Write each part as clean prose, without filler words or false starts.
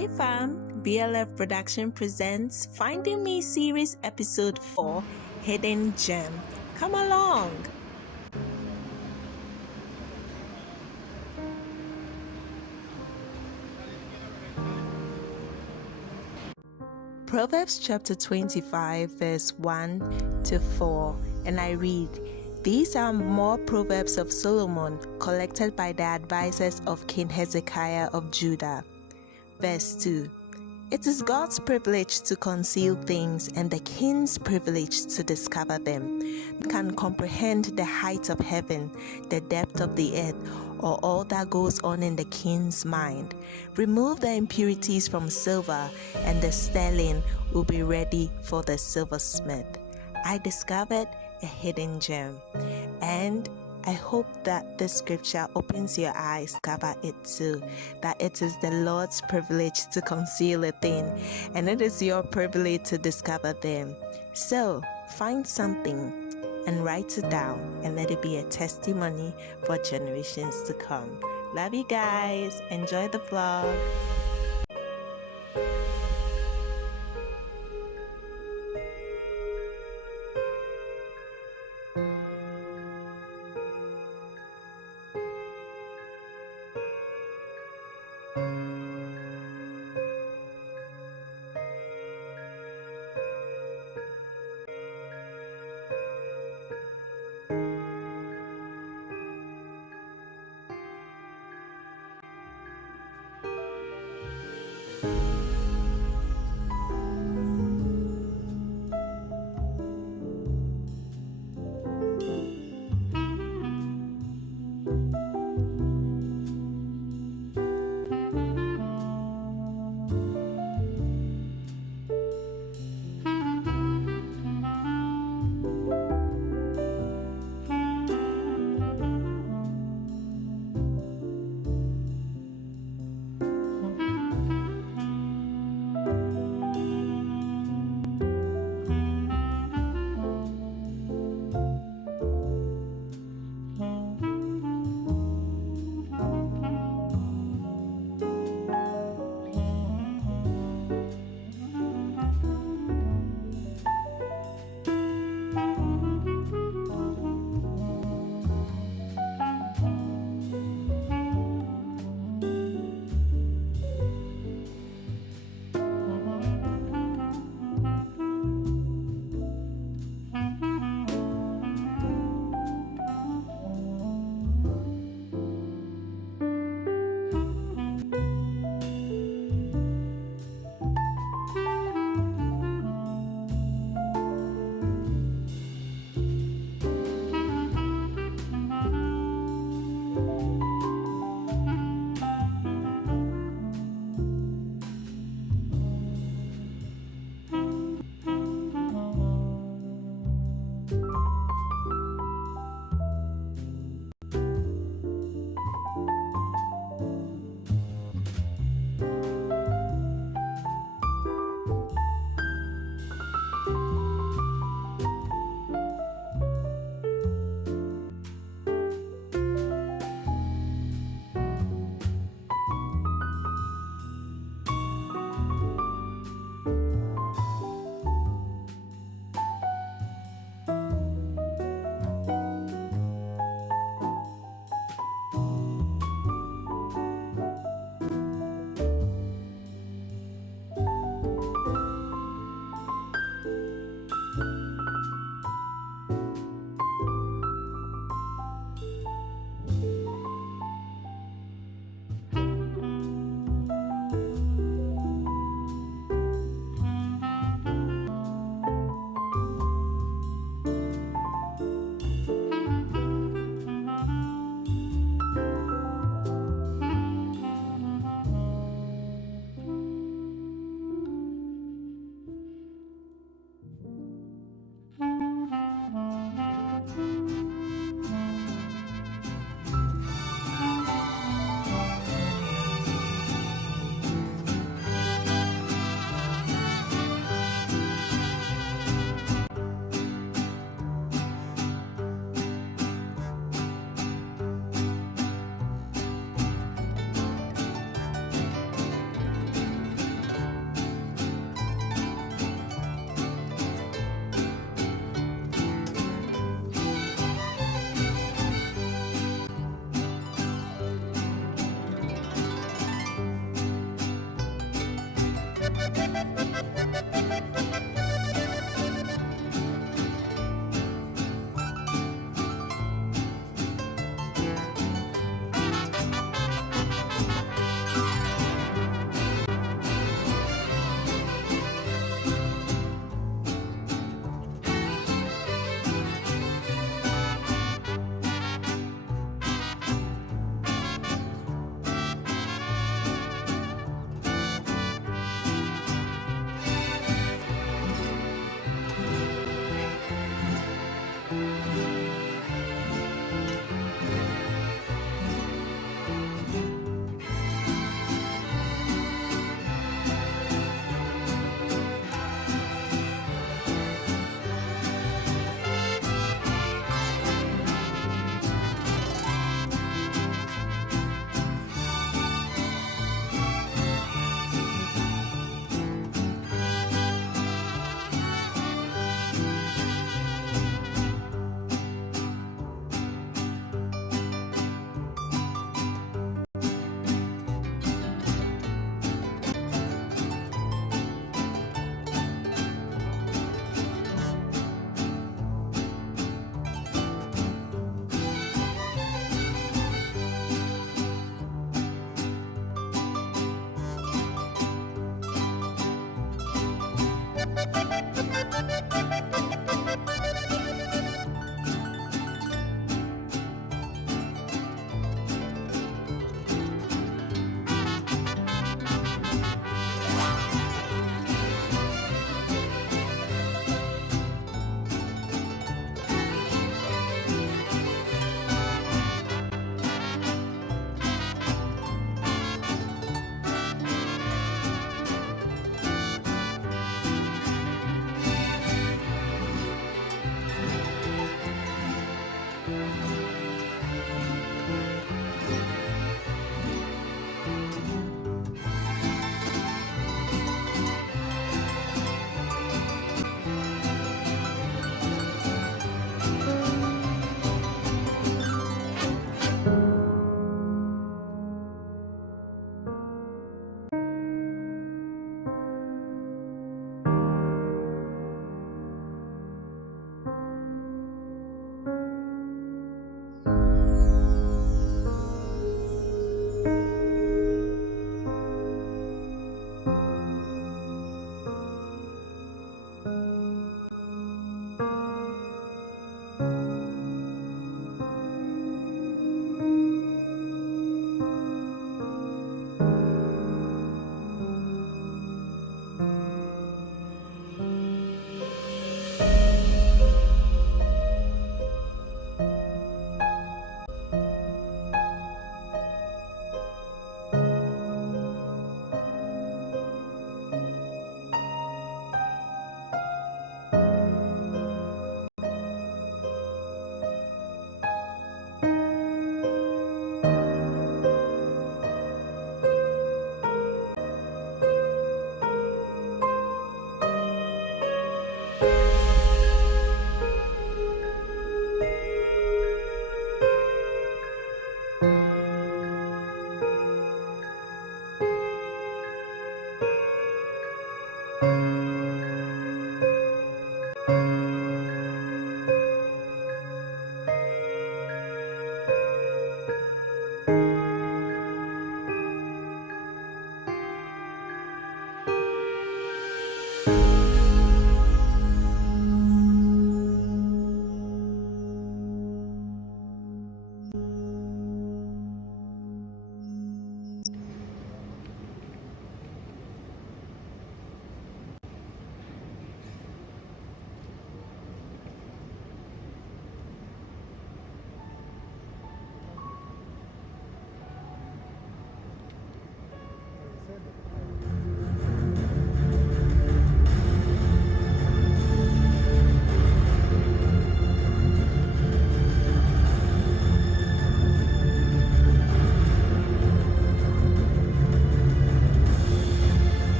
Hi fam, BLF Production presents Finding Me Series Episode 4 Hidden Gem. Come along! Proverbs chapter 25 verse 1 to 4, and I read, "These are more proverbs of Solomon collected by the advisors of King Hezekiah of Judah." Verse 2, "It is God's privilege to conceal things and the king's privilege to discover them. None can comprehend the height of heaven, the depth of the earth, or all that goes on in the king's mind. Remove the impurities from silver, and the sterling will be ready for the silversmith." I discovered a hidden gem, and I hope that this scripture opens your eyes, cover it too, that it is the Lord's privilege to conceal a thing, and it is your privilege to discover them. So, find something and write it down and let it be a testimony for generations to come. Love you guys. Enjoy the vlog.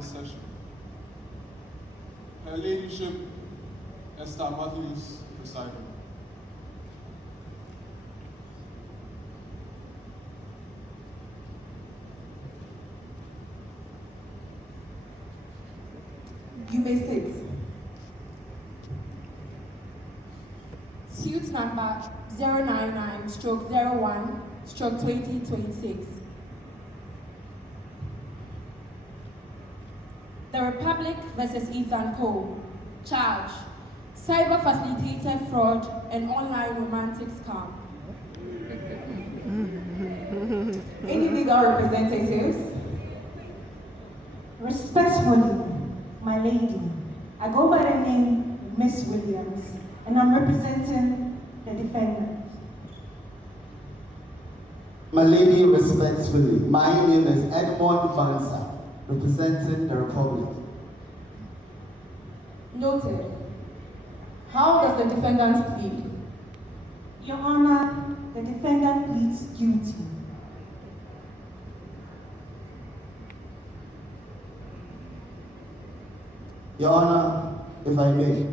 this session. Her Ladyship, Esther Matthews, presiding. You may sit. Suit number 099/01/2026. The Republic versus Ethan Cole. Charge: cyber facilitated fraud and online romantic scam. Any legal representatives? Respectfully, my lady, I go by the name Miss Williams, and I'm representing the defendant. My lady, respectfully, my name is Edmond Bansa, representing the Republic. Noted. How does the defendant plead? Your Honor, the defendant pleads guilty. Your Honor, if I may.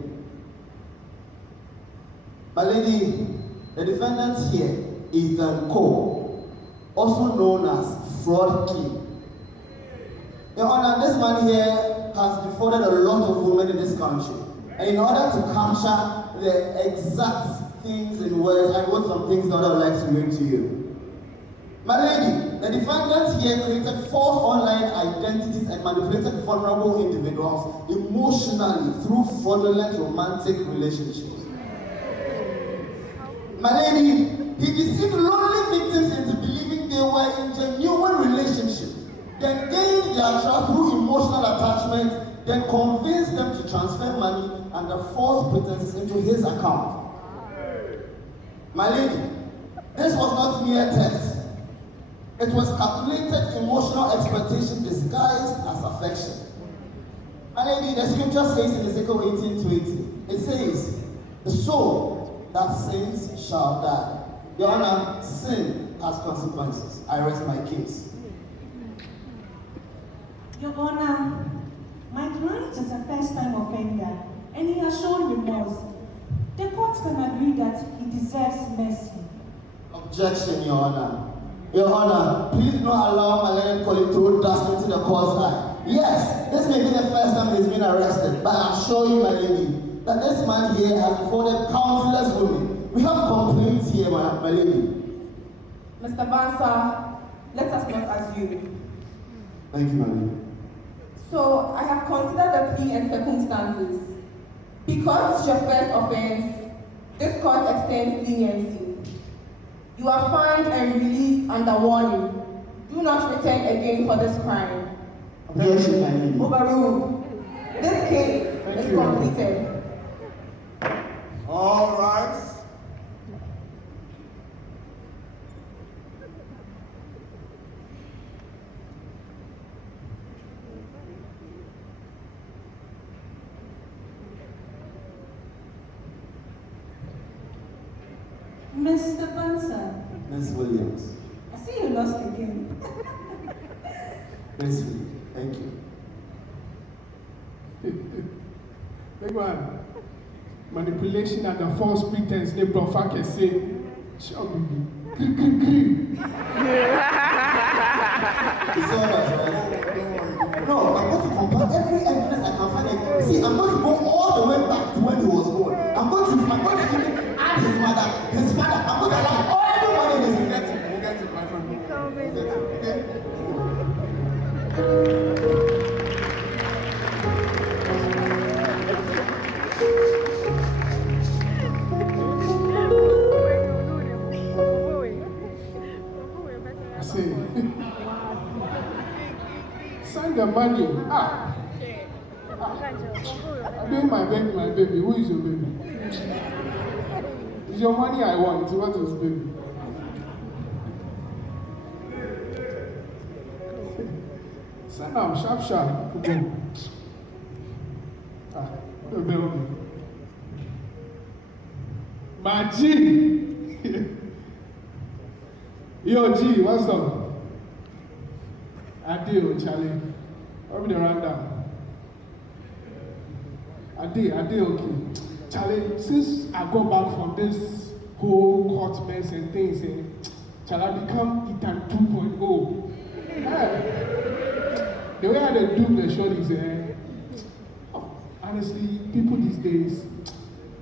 My lady, the defendant here, Ethan Cole, also known as Fraud King. Your Honor, this man here has defrauded a lot of women in this country. And in order to capture the exact things in words, I wrote some things that I would like to read to you. My lady, the defendant here created false online identities and manipulated vulnerable individuals emotionally through fraudulent romantic relationships. My lady, he deceived lonely victims into believing they were in genuine relationships, then gained their trust through emotional attachment, then convinced them to transfer money under false pretenses into his account. My lady, this was not mere text. It was calculated emotional exploitation disguised as affection. My lady, the scripture says in Ezekiel 18:20, it says, the soul that sins shall die. Your Honor, sin has consequences. I rest my case. Your Honor, my client is a first-time offender, and he has shown remorse. The court can agree that he deserves mercy. Objection, Your Honor. Your Honor, please do not allow my learned colleague to dust into the court's eye. Yes, this may be the first time he's been arrested, but I assure you, my lady, that this man here has defrauded countless women. We have complaints here, my lady. Mr. Bansa, let us not assume. Thank you, my lady. So, I have considered the plea and circumstances. Because it's your first offense, this court extends leniency. You are fined and released under warning. Do not return again for this crime. Objection, my lady. Overruled. This case is completed. All right. Mr. Bansa, Miss Williams. I see you lost again. Miss Williams, thank you. Big man, manipulation and the false pretense, they profile can say, sure, baby. It's all right, right? No, I'm going to compare every evidence I can find. See, I'm going to go all the way back to when he was born. I'm going to even add his mother, his father. I'm going to allow everyone in this. We'll get it, my friend. We'll get it, okay? I say, send the money. I'm doing my baby. Who is your baby? It's your money I want. What is baby? Send them sharp. Okay. Okay. My G. Yo, G, what's up? I do, Charlie. What be the rundown? I did okay. Charlie, since I got back from this whole court mess and things, Charlie, I become Ethan 2.0. The way I do the show is, honestly, people these days,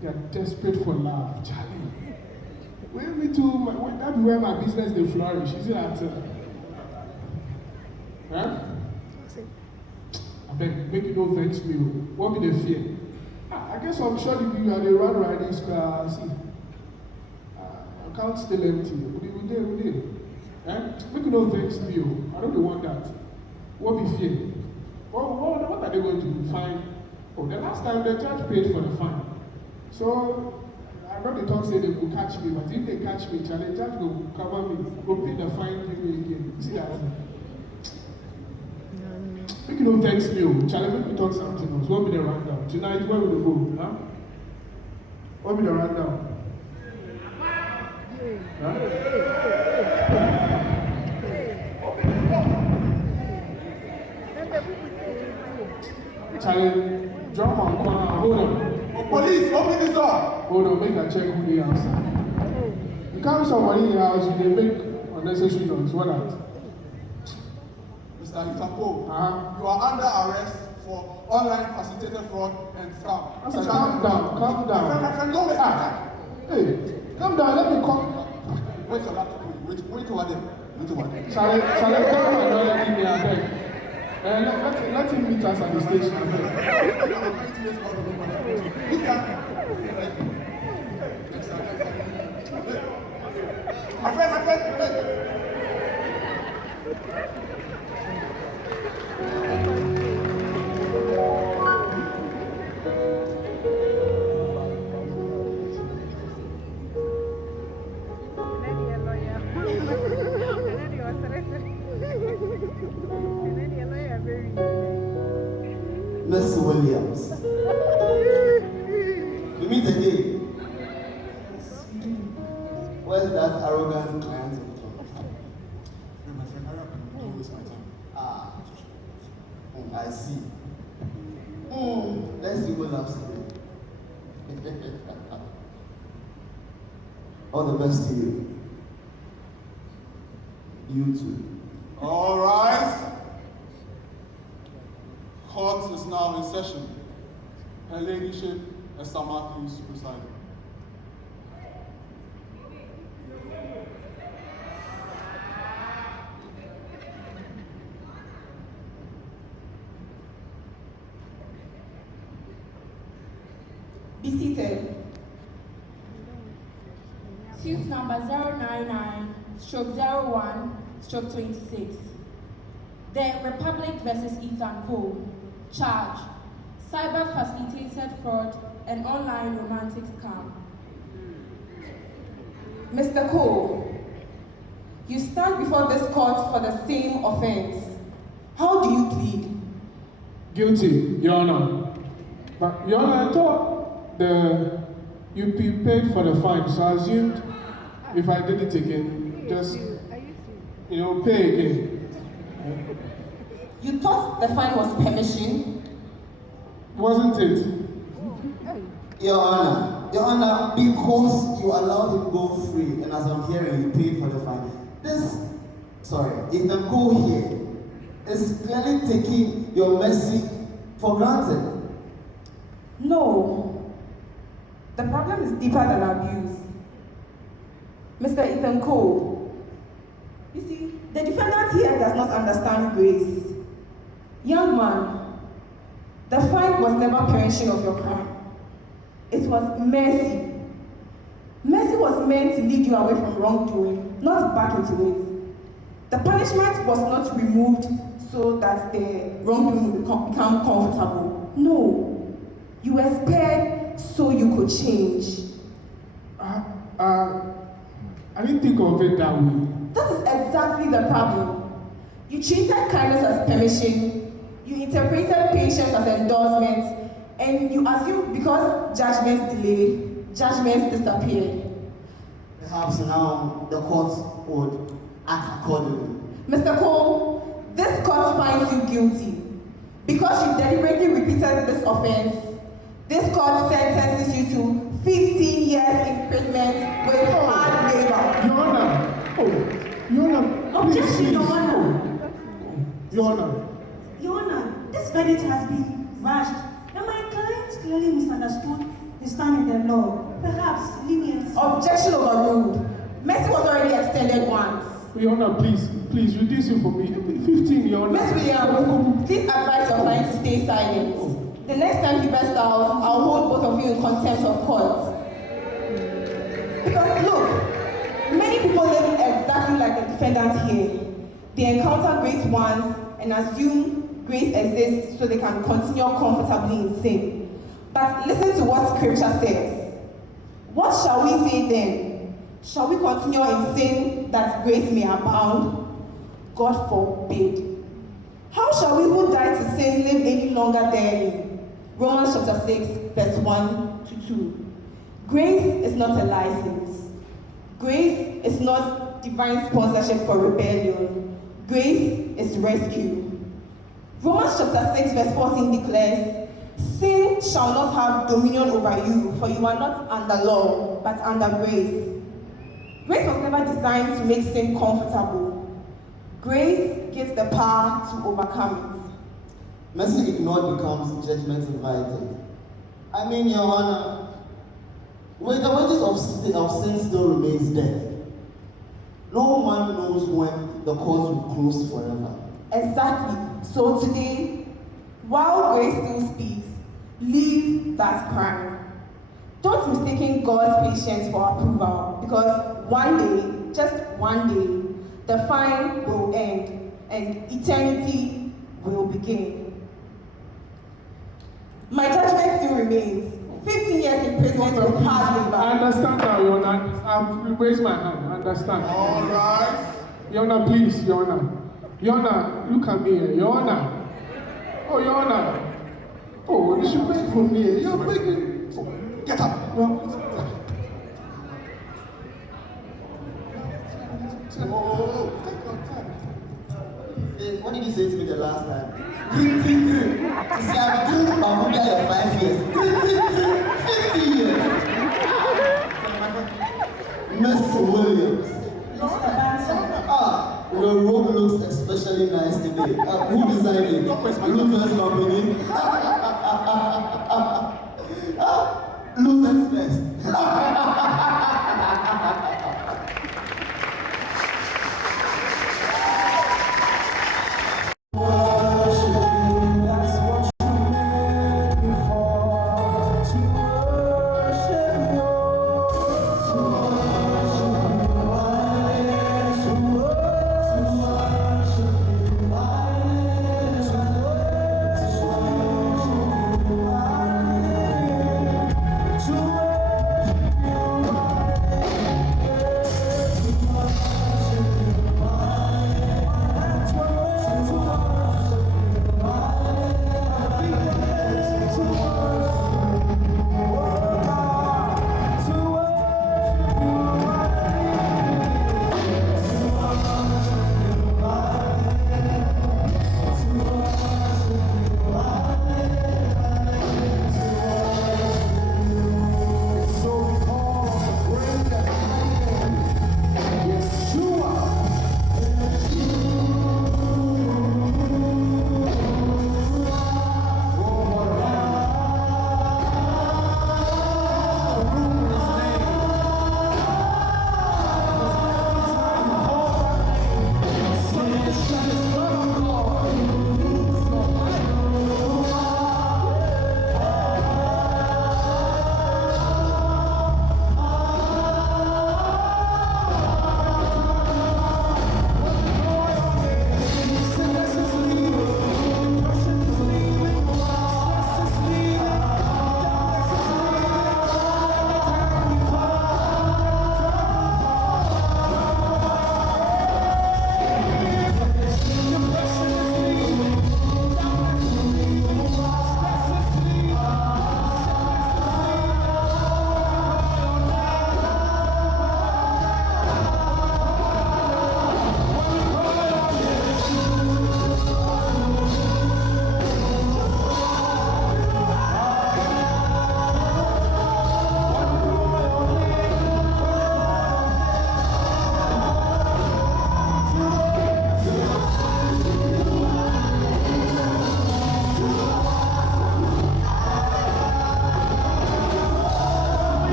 they are desperate for love, Charlie. When me too, that be where my business they flourish. Is it that? Huh? I beg, make you no vex me. What be the fear? I guess I'm sure if you are the run riding square, see. I can't still empty. We there. Make you no vex me. I don't want that. What be fear? What are they going to do? Fine. Oh, the last time the judge paid for the fine. So I know the talk say they will catch me, but if they catch me, Charlie, the judge will cover me, go pay the fine, pay me again. See that? Make you don't text me, Charlie, make me talk something else. What be the rundown? Tonight, where will we go? Huh? What be the rundown? Huh? Charlie, drop on corner, hold on. Police, open this door. Hold on, make a check who they outside. You come somebody in your house, you can make unnecessary noise. What that? Mr. Ifako, you are under arrest for online facilitated fraud and scam. I said, calm down. My friend, don't waste my time. Hey, calm down, let me come. Wait your laptop. Wait over there. Charlie, come and don't let me a beg. Let him meet us at the station. My friend. Miss Williams. You meet again. Where's that arrogant client of yours? My friend, hurry up and don't waste my time. I see. Let's see what loves today. All the best to you. You too. All right. Court is now in session. Her Ladyship, Esther Matthews, presiding. Be seated. Suit number 099/01/26. The Republic versus Ethan Cole. Charge: cyber facilitated fraud and online romantic scam. Mr. Cole, you stand before this court for the same offense. How do you plead? Guilty, Your Honor. But, Your Honor, I thought you paid for the fine, so I assumed if I did it again, just, pay again. You thought the fine was permission? Wasn't it? Your Honor, because you allowed him to go free, and as I'm hearing, you paid for the fine. Ethan Cole here is clearly taking your mercy for granted. No. The problem is deeper than abuse. Mr. Ethan Cole, you see, the defendant here does not understand grace. Young man, the fine was never prevention of your crime. It was mercy. Mercy was meant to lead you away from wrongdoing, not back into it. The punishment was not removed so that the wrongdoing would become comfortable. No. You were spared so you could change. I didn't think of it that way. That is exactly the problem. You treated kindness as permission, you interpreted patience as endorsement, and you assumed because judgments delayed, judgments disappeared. Perhaps now the court would act accordingly. Mr. Cole, this court finds you guilty. Because you deliberately repeated this offense, this court sentences you to 15 years imprisonment with hard labor. Your Honor. Oh, Your Honor. Objection, Your Honor. Your Honor. Your Honor, this verdict has been rushed, and my client clearly misunderstood the stand in the law. Perhaps leniency. Objection overruled. Mercy was already extended once. Your Honor, please reduce it for me. 15, Your Honor. Ms. Williams, please advise your client to stay silent. The next time he bursts out, I'll hold both of you in contempt of court. Because look, many people live exactly like the defendant here. They encounter grace once and assume grace exists so they can continue comfortably in sin. But listen to what scripture says. What shall we say then? Shall we continue in sin that grace may abound? God forbid. How shall we who died to sin live any longer therein? Romans chapter 6, verse 1 to 2. Grace is not a license. Grace is not divine sponsorship for rebellion. Grace is rescue. Romans chapter 6, verse 14 declares, sin shall not have dominion over you, for you are not under law, but under grace. Grace was never designed to make sin comfortable. Grace gives the power to overcome it. Mercy ignored becomes judgment invited. I mean, Your Honor, when the wages of sin still remains death, no one knows when the courts will close forever. Exactly. So today, while grace still speaks, leave that crime. Don't mistake God's patience for approval, because one day, just one day, the fine will end and eternity will begin. My judgment still remains. 15 years imprisonment with hard labor. I understand now, Your Honor. I've raised my hand. I understand. All right. Your Honor, please, Your Honor. Your Honor, look at me here. Your Honor. Oh, Your Honor. Oh, you should beg for me. You're begging. Oh, get up. No. Oh, take your time. Hey, what did you say to me the last time? You see, I've been doing Babuga 5 years. 50 years. Mr. Williams. Mr. Banton. Your robe looks especially nice today. Who designed it? Luther's company. Luther's best.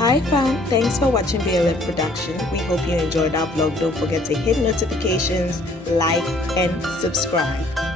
Hi fam, thanks for watching BLF Production. We hope you enjoyed our vlog. Don't forget to hit notifications, like and subscribe.